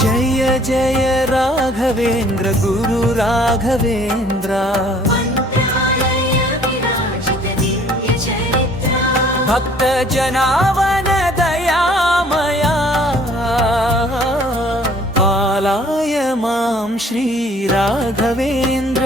జయ జయ రాఘవేంద్ర గురు రాఘవేంద్ర భక్త జనావన దయామయా పాలాయ మాం శ్రీ రాఘవేంద్ర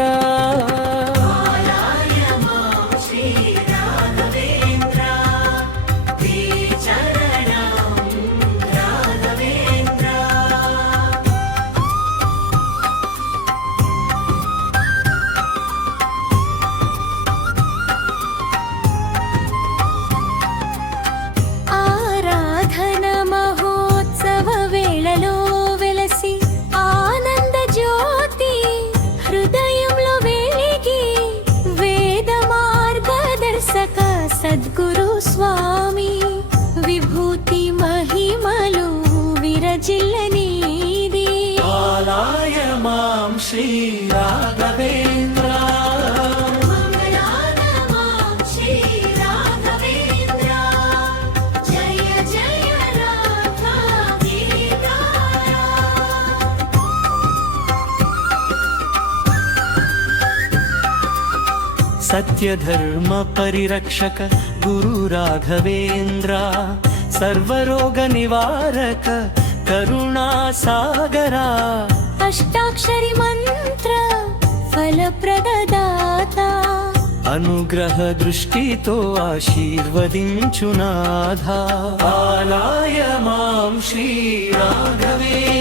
సద్గురు స్వామి విభూతి మహిమలు విరజిల్లనీది పాలాయ మాం శ్రీ రాఘవేంద్ర మంగళాయ మాం శ్రీ రాఘవేంద్ర జయ జయ రాఘవేంద్ర సత్యధర్మ పరిరక్షక గురు రాఘవేంద్ర సర్వరోగ నివారక కరుణా సాగరా అష్టాక్షరి మంత్ర ఫలప్రదదాత అనుగ్రహ దృష్టితో ఆశీర్వదించునాథా పాలాయ మాం శ్రీ రాఘవేంద్ర